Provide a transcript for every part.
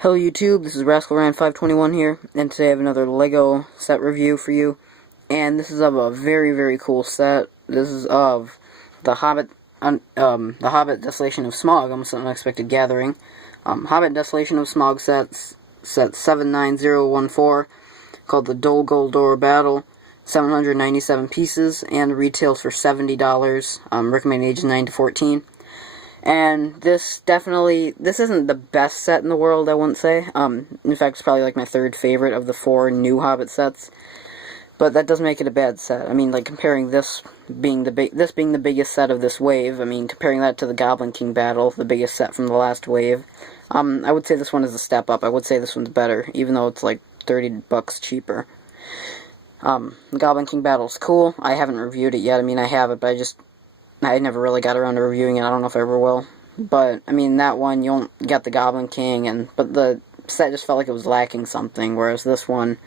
Hello YouTube, this is RascalRan521 here, and today I have another LEGO set review for you. And this is of a very, very cool set. This is of the Hobbit, Desolation of Smaug, almost an unexpected gathering. Hobbit Desolation of Smaug set 79014, called the Dol Guldur Battle, 797 pieces, and retails for $70. Recommended ages 9 to 14. And this isn't the best set in the world, I wouldn't say. In fact, it's probably like my third favorite of the 4 new Hobbit sets. But that doesn't make it a bad set. I mean, like, comparing this being the biggest set of this wave, I mean, comparing that to the Goblin King Battle, the biggest set from the last wave, I would say this one is a step up. I would say this one's better, even though it's like $30 cheaper. The Goblin King Battle's cool. I haven't reviewed it yet. I mean, I have it, but I never really got around to reviewing it. I don't know if I ever will. But, I mean, that one, you don't get the Goblin King, but the set just felt like it was lacking something, whereas this one,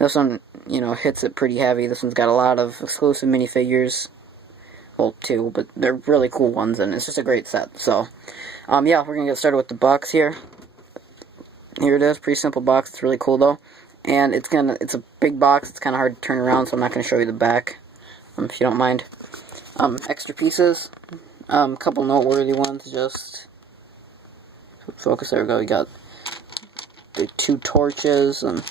you know, hits it pretty heavy. This one's got a lot of exclusive minifigures. Well, 2, but they're really cool ones, and it's just a great set. So, yeah, we're gonna get started with the box here. Here it is, pretty simple box. It's really cool, though. And it's a big box. It's kind of hard to turn around, so I'm not going to show you the back, if you don't mind. Extra pieces, a couple noteworthy ones, just focus, there we go, we got the 2 torches, and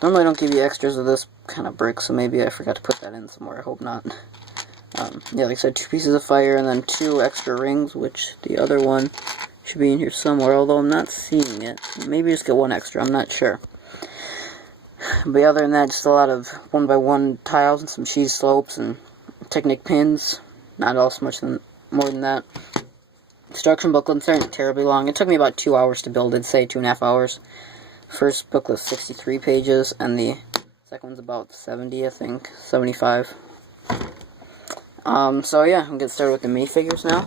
normally I don't give you extras of this kind of brick, so maybe I forgot to put that in somewhere, I hope not. Yeah, like I said, 2 pieces of fire, and then 2 extra rings, which the other one should be in here somewhere, although I'm not seeing it. Maybe just get 1 extra, I'm not sure. But other than that, just a lot of 1x1 tiles and some cheese slopes, and Technic pins, not all so much more than that. Instruction booklets aren't terribly long. It took me about 2 hours to build it, say 2.5 hours. First booklet's 63 pages, and the second one's about 70, I think, 75. So yeah, I'm get started with the minifigures now.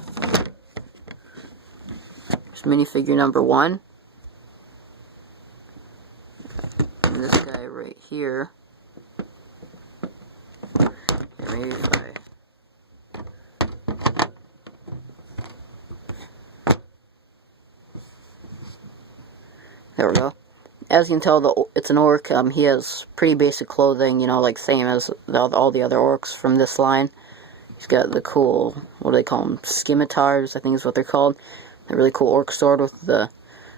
There's minifigure number 1. And this guy right here. Maybe if there we go. As you can tell, it's an orc. He has pretty basic clothing, you know, like same as all the other orcs from this line. He's got the cool, what do they call them? Scimitars, I think is what they're called. The really cool orc sword with the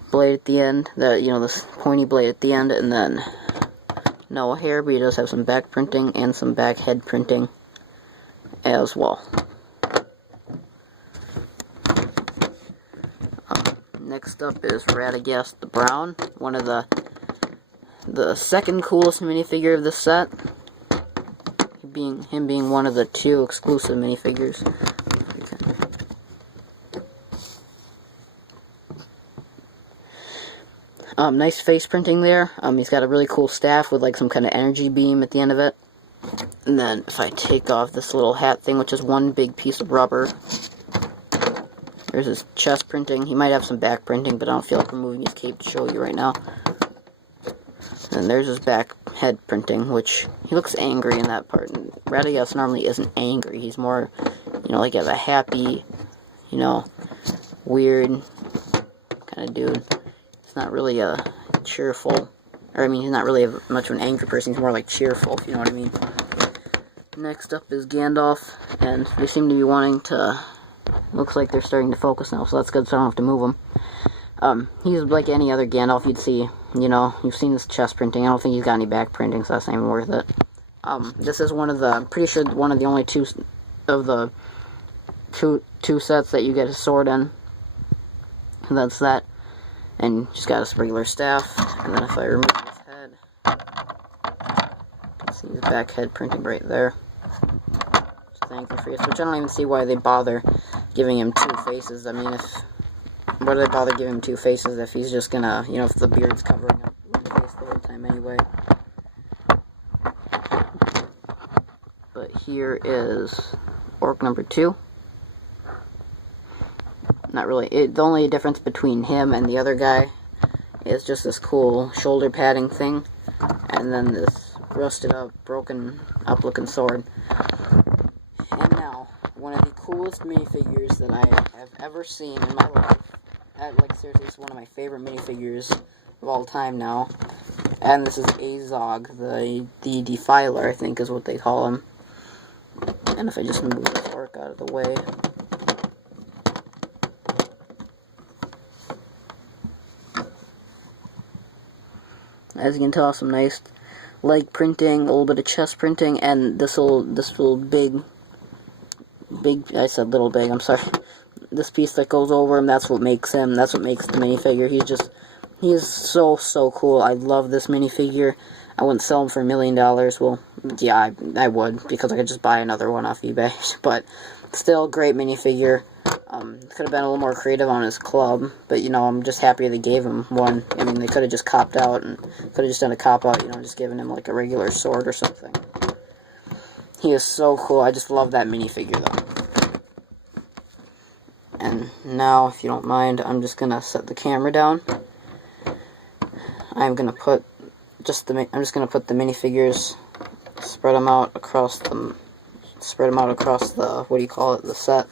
blade at the end. This pointy blade at the end, and then no hair, but he does have some back printing and some back head printing as well. Next up is Radagast the Brown, one of the second coolest minifigure of this set. Him being one of the 2 exclusive minifigures. Nice face printing there. He's got a really cool staff with like some kind of energy beam at the end of it. And then if I take off this little hat thing, which is 1 big piece of rubber, there's his chest printing. He might have some back printing, but I don't feel like removing his cape to show you right now. And there's his back head printing, which he looks angry in that part. And Radagast normally isn't angry. He's more, you know, like a happy, you know, weird kind of dude. He's not really a cheerful, or I mean, he's not really much of an angry person. He's more like cheerful, if you know what I mean. Next up is Gandalf, and they seem to be wanting to. Looks like they're starting to focus now, so that's good, so I don't have to move him. He's like any other Gandalf you'd see. You know, you've seen this chest printing. I don't think he's got any back printing, so that's not even worth it. This is I'm pretty sure one of the only 2 of the two sets that you get a sword in. And that's that. And just got his regular staff. And then if I remove his head, you can see his back head printing right there. Thank you for your switch. I don't even see why they bother giving him 2 faces. I mean, why do they bother giving him 2 faces if he's just gonna, you know, if the beard's covering up one face the whole time anyway. But here is orc number 2. Not really. The only difference between him and the other guy is just this cool shoulder padding thing, and then this rusted up, broken up looking sword. And now, one of the coolest minifigures that I have ever seen in my life like seriously, it's one of my favorite minifigures of all time now. And this is Azog, the Defiler, I think is what they call him. And if I just move the fork out of the way. As you can tell, some nice leg printing, a little bit of chest printing, and this little big, I said little big, I'm sorry. This piece that goes over him, that's what makes the minifigure. He is so cool. I love this minifigure. I wouldn't sell him for $1 million. Well, yeah, I would, because I could just buy another one off eBay. But still, great minifigure. Could have been a little more creative on his club, but, you know, I'm just happy they gave him one. I mean, they could have just copped out, and could have just done a cop-out, you know, just giving him, like, a regular sword or something. He is so cool. I just love that minifigure, though. And now, if you don't mind, I'm just gonna set the camera down. I'm just gonna put the minifigures, spread them out across the, what do you call it, the set.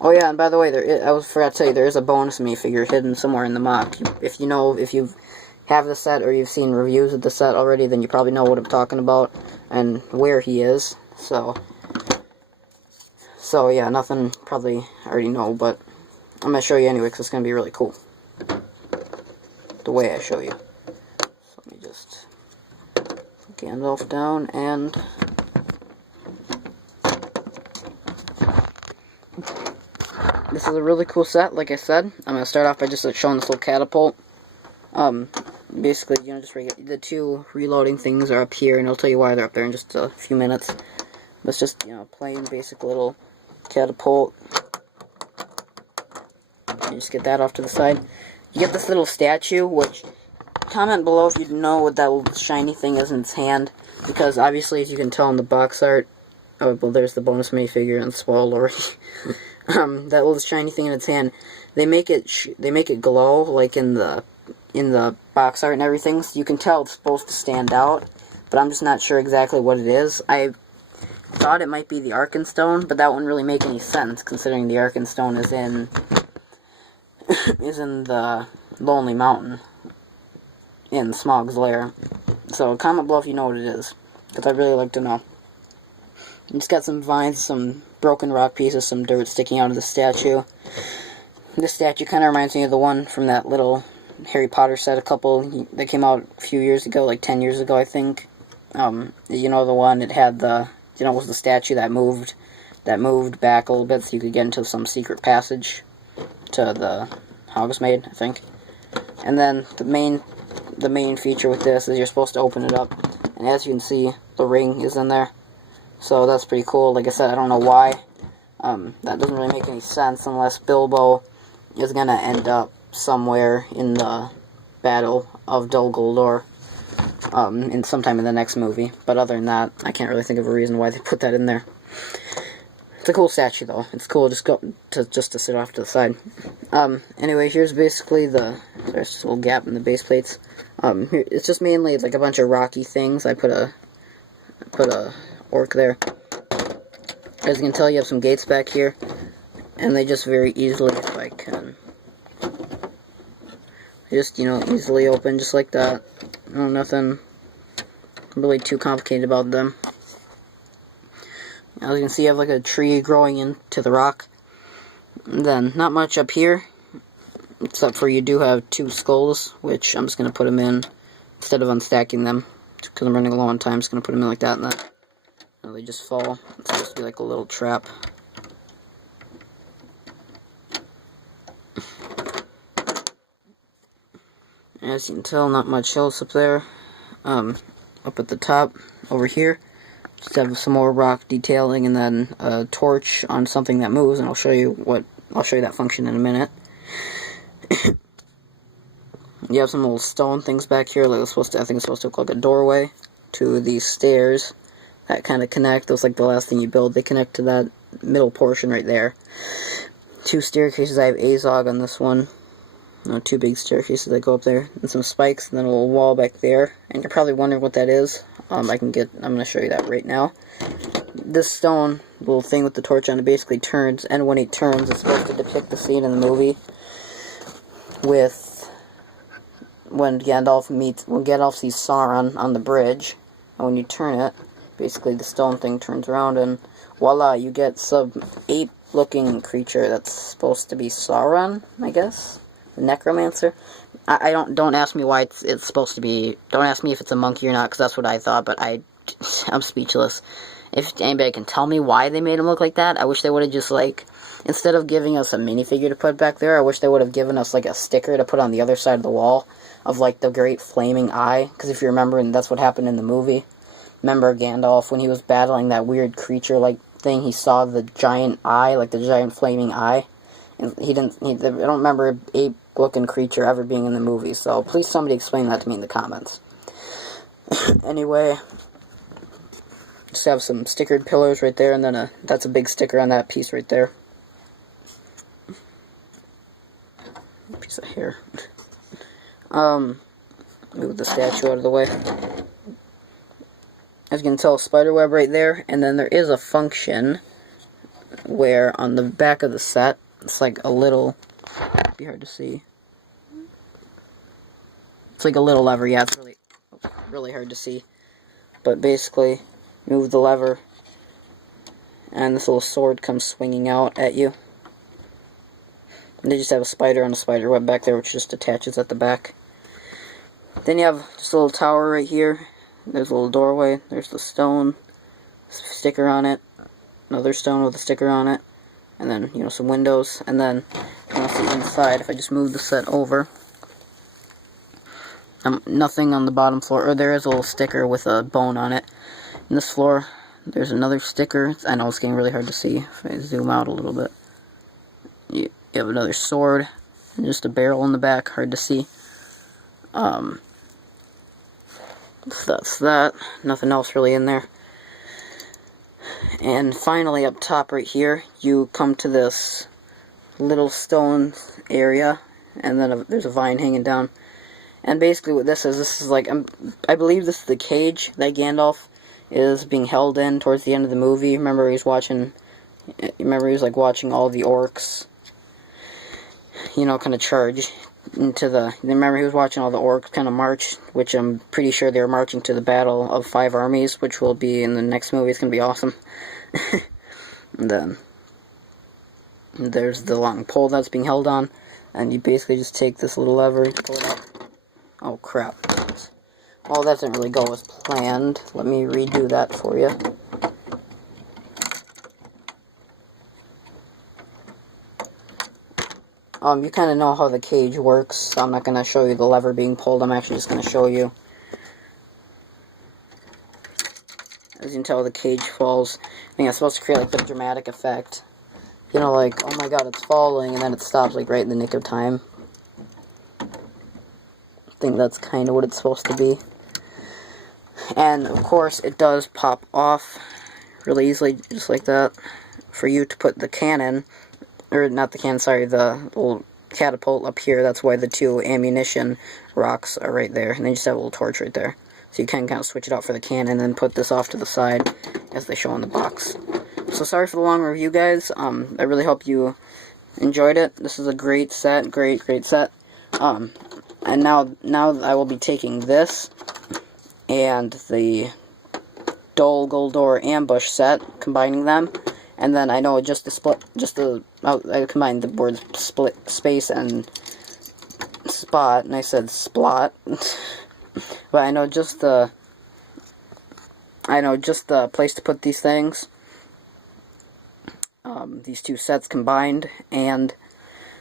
Oh yeah, and by the way, I forgot to tell you, there is a bonus minifigure hidden somewhere in the MOC. If you have the set or you've seen reviews of the set already, then you probably know what I'm talking about and where he is. So yeah, nothing probably I already know, but I'm going to show you anyway because it's going to be really cool. The way I show you. So let me just put Gandalf down, and this is a really cool set, like I said. I'm going to start off by just showing this little catapult. Basically, you know, just the two reloading things are up here, and I'll tell you why they're up there in just a few minutes. But it's just, you know, plain basic little catapult. You just get that off to the side. You get this little statue, which, comment below if you know what that little shiny thing is in its hand, because obviously, as you can tell in the box art, oh, well, there's the bonus minifigure and spoiled already. That little shiny thing in its hand, they make it glow, like in the box art and everything, so you can tell it's supposed to stand out, but I'm just not sure exactly what it is. I thought it might be the Arkenstone, but that wouldn't really make any sense, considering the Arkenstone is in the Lonely Mountain, in Smaug's lair. So comment below if you know what it is, because I'd really like to know. It's got some vines, some broken rock pieces, some dirt sticking out of the statue. This statue kind of reminds me of the one from that little Harry Potter set, that came out a few years ago, like 10 years ago, I think. You know, the one, it had it was the statue that moved back a little bit so you could get into some secret passage to the Hogsmeade, I think. And then the main feature with this is you're supposed to open it up, and as you can see, the ring is in there. So that's pretty cool. Like I said, I don't know why. That doesn't really make any sense unless Bilbo is going to end up somewhere in the Battle of Dol Guldur sometime in the next movie. But other than that, I can't really think of a reason why they put that in there. It's a cool statue, though. It's cool just to sit off to the side. Anyway, here's basically there's just a little gap in the base plates. Here, it's just mainly like a bunch of rocky things. I put a orc there. As you can tell, you have some gates back here, and they just very easily, if I can, just, you know, easily open, just like that. No, nothing really too complicated about them. As you can see, you have like a tree growing into the rock. And then, not much up here, except for you do have two skulls, which I'm just going to put them in, instead of unstacking them, because I'm running low on time. I'm just going to put them in like that, and then they just fall. It's supposed to be like a little trap. As you can tell, not much else up there. Up at the top, over here, just have some more rock detailing, and then a torch on something that moves, and I'll show you that function in a minute. You have some little stone things back here, like I think it's supposed to look like a doorway to these stairs that kind of connect. Those like the last thing you build. They connect to that middle portion right there. Two staircases. I have Azog on this one. two big staircases that go up there, and some spikes, and then a little wall back there. And you're probably wondering what that is. I'm going to show you that right now. This stone little thing with the torch on it basically turns, and when it turns, it's supposed to depict the scene in the movie with when Gandalf sees Sauron on the bridge, and when you turn it, basically the stone thing turns around, and voila, you get some ape-looking creature that's supposed to be Sauron, I guess, the necromancer. I don't ask me why it's supposed to be. Don't ask me if it's a monkey or not, because that's what I thought. But I'm speechless. If anybody can tell me why they made him look like that, I wish they would have just, like, instead of giving us a minifigure to put back there, I wish they would have given us, like, a sticker to put on the other side of the wall of, like, the great flaming eye. Because if you remember, and that's what happened in the movie. Remember Gandalf, when he was battling that weird creature-like thing, he saw the giant eye, like the giant flaming eye. And I don't remember ape-looking creature ever being in the movie, so please somebody explain that to me in the comments. Anyway, just have some stickered pillars right there, and then that's a big sticker on that piece right there. Piece of hair. Move the statue out of the way. As you can tell, spiderweb right there, and then there is a function where on the back of the set, it's like a little, it'd be hard to see. It's like a little lever, yeah, it's really hard to see. But basically, move the lever, and this little sword comes swinging out at you. And they just have a spider and a spider web back there, which just attaches at the back. Then you have just a little tower right here. There's a little doorway. There's the stone sticker on it. Another stone with a sticker on it. And then, you know, some windows. And then, you want to see inside, if I just move the set over. Nothing on the bottom floor. Or there is a little sticker with a bone on it. In this floor, there's another sticker. I know it's getting really hard to see. If I zoom out a little bit. You have another sword. And just a barrel in the back. Hard to see. So that's that. Nothing else really in there. And finally, up top right here, you come to this little stone area, and then there's a vine hanging down. And basically what this is like, I believe this is the cage that Gandalf is being held in towards the end of the movie. Remember he was watching all the orcs, you know, kind of charge into remember he was watching all the orcs kind of march, which I'm pretty sure they were marching to the Battle of 5 Armies, which will be in the next movie. It's going to be awesome. And then there's the long pole that's being held on, and you basically just take this little lever, pull it up. Oh crap. Well, that didn't really go as planned. Let me redo that for you. You kind of know how the cage works, so I'm not going to show you the lever being pulled. I'm actually just going to show you. As you can tell, the cage falls. I think it's supposed to create like the dramatic effect. You know, like, oh my god, it's falling, and then it stops like right in the nick of time. I think that's kind of what it's supposed to be. And, of course, it does pop off really easily, just like that, for you to put the cannon. Or not the cannon, sorry, the little catapult up here. That's why the 2 ammunition rocks are right there. And they just have a little torch right there. So you can kind of switch it out for the cannon and then put this off to the side as they show in the box. So sorry for the long review, guys. I really hope you enjoyed it. This is a great set. Great set. And now I will be taking this and the Dol Guldur ambush set, combining them. And then I know I combined the words split space and spot, and I said splot. But I know just the place to put these things. These 2 sets combined, and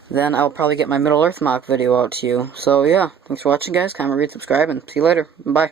then I'll probably get my Middle Earth mock video out to you. So yeah, thanks for watching, guys. Comment, rate, subscribe, and see you later. Bye.